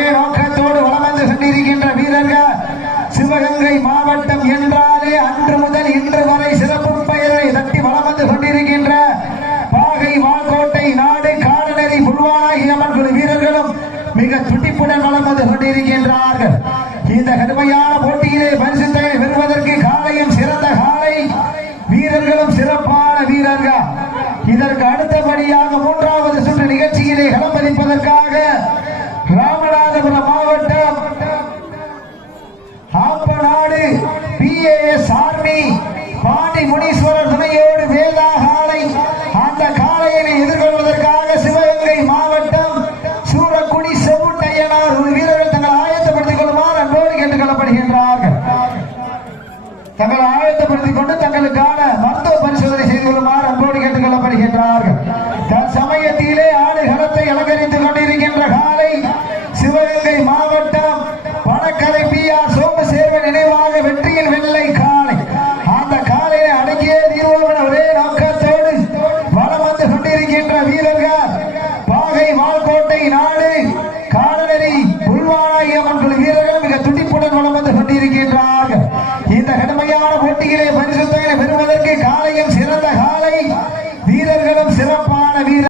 ஒரே நோக்கத்தோடு வலம் வந்து கொண்டிருக்கின்ற வீரர்கள் சிவகங்கை மாவட்டம் என்றாலே அன்று முதல் இன்று வரை சிறப்பு பெயரை தட்டி வலம் வந்து கொண்டிருக்கின்ற பாகை வால்கோட்டை நாடு காடநெறி புல்வானாகி அம்மன் குழு வீரர்களும் மிக துடிப்புடன் வலம் வந்து கொண்டிருக்கின்றார்கள். இந்த கடுமையான போட்டியிலே பரிசுத்தை பெறுவதற்கு காலையும் சிறந்த காலை, வீரர்களும் சிறப்பான வீரர்கள். இதற்கு அடுத்தபடியாக மூன்றாவது சுற்று நிகழ்ச்சியிலே களம்பளிப்பதற்காக ராமநாதபுரம் மாவட்டம் ஆப்பநாடு PAS ஆர்மி பாண்டி முனீஸ்வரர் துணையோடு வேதா காலை, அந்த காளையினை எதிர்கொள்வதற்காக சிவகங்கை மாவட்டம் சூரக்குடி செவுட்டையனார் ஒரு வீரர்கள் தங்களை ஆயத்தப்படுத்திக் கொள்ளுமாறு அன்போடு கேட்டுக் கொள்ளப்படுகின்றார்கள். தங்களை ஆயத்தப்படுத்திக் கொண்டு தங்களுக்கான மருத்துவ பரிசோதனை செய்து கொள்ளுமாறு அன்போடு கேட்டுக் கொள்ளப்படுகின்றார்கள். தற்சமயத்திலே ஆடு களத்தை அலங்கரித்துக் கொண்டிருக்கின்ற காலை சிவகங்கை மாவட்டம் பணக்கரை PR சோமசேர்வன் நினைவாக வெற்றியின் வெள்ளை காலை. அந்த காலையை அடக்கிய தீர்வோம் ஒரே நோக்கத்தோடு வலம் வந்து கொண்டிருக்கின்ற வீரர்கள் பாகை வால்கோட்டை நாடு காடநெறி புல்வானாகி அம்மன் குழு வீரர்கள் மிக துடிப்புடன் வலம் வந்து கொண்டிருக்கின்றார்கள். இந்த கடுமையான போட்டியிலே பரிசுத்தனை பெறுவதற்கு காலையும் சிறந்த காலை, வீரர்களும் சிறப்பான வீரர்.